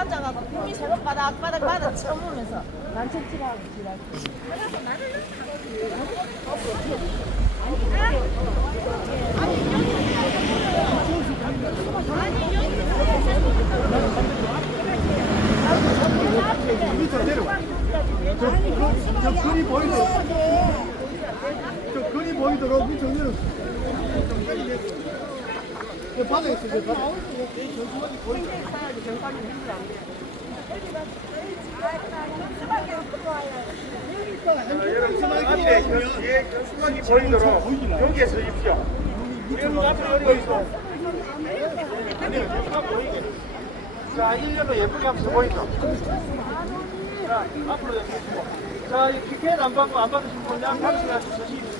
앉아가고 kum이 세번 바닥 바닥 바닥 쳐보면서 난척질하고 지랄. 저, 근이 보이도록. 저 근이 밑으로 내려. 저 바닥에 있어, 저 바닥. 여러분 앞에 그 뒤에 그 수박이 보이도록 여기에 서십시오. 지금 앞에 어디가 있어? 아니요, 다 보이게. 자, 일렬로 예쁘게 한번 서 보이죠? 자, 앞으로 서시고. 자, 이 티켓 안 받고 안 받으신 분 양, 당신 가서 바랍니다.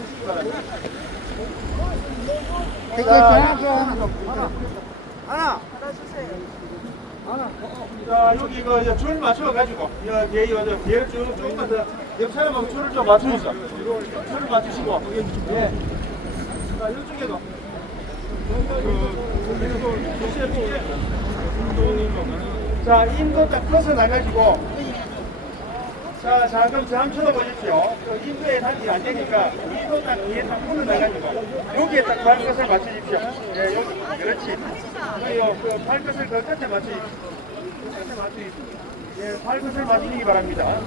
하나. 자, 여기 이거 이제 줄 맞춰가지고, 여기, 이거, 저, 뒤에 쭉, 조금만 더, 옆 사람하고 줄을 좀 맞추시죠. 줄을 맞추시고, 예. 자, 이쪽에도. 자, 인도 딱 커서 나가지고, 자, 자, 그럼 저 한번 쳐다보십시오. 그 인도에 단지 안 되니까, 인도 딱 뒤에 딱 풀어 나가지고, 여기에 딱 발끝을 맞추십시오. 예, 여기, 그렇지. 그리고 그 발끝을 그 끝에 맞추십시오. 끝에 맞추십시오. 예, 발끝을 맞추시기 바랍니다.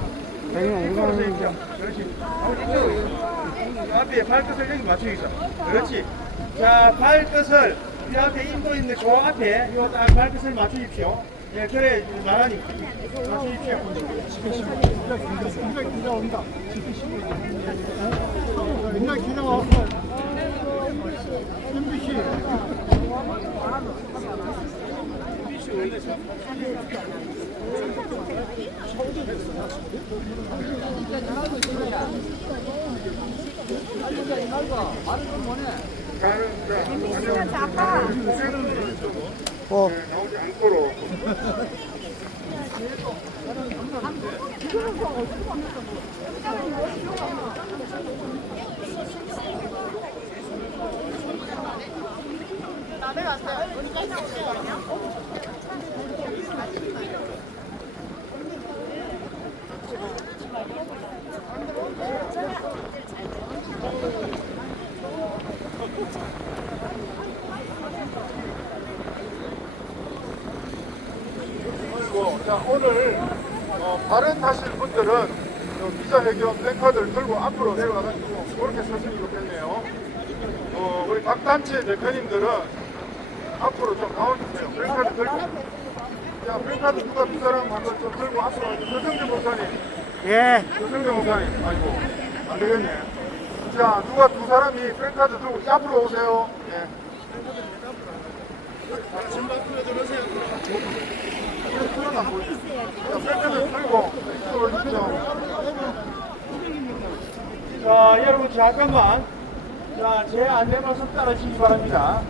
이쪽으로 서십시오. 그렇지. 아버지 이쪽으로. 앞에 발끝을 여기 맞추십시오. 그렇지. 자, 발끝을, 이 앞에 인도 있는 저 앞에, 요 딱 발끝을 맞추십시오. 예, 그래, 말하니. 맞추십시오. 민가 기가 온다. 민가 기가 와. MBC. 어. 나오지 않도록. 그리고 자 오늘 어, 발은 타실 분들은 요 기자회견 플래카드를 들고 앞으로 내려와가지고 그렇게 서시면 좋겠네요. 어, 우리 각 단체 대표님들은 앞으로 좀 나와주세요. 플래카드 들고. 자 플래카드 누가 두 사람 한번 좀 들고 앞으로 와주세요. 서정재 목사님. 예. 서정재 목사님. 아이고 안 되겠네. 자 누가 두 사람이 플래카드 들고 앞으로 오세요. 예. 자, 자, 여러분 잠깐만. 자, 제 안내 말씀 따라주시기 바랍니다.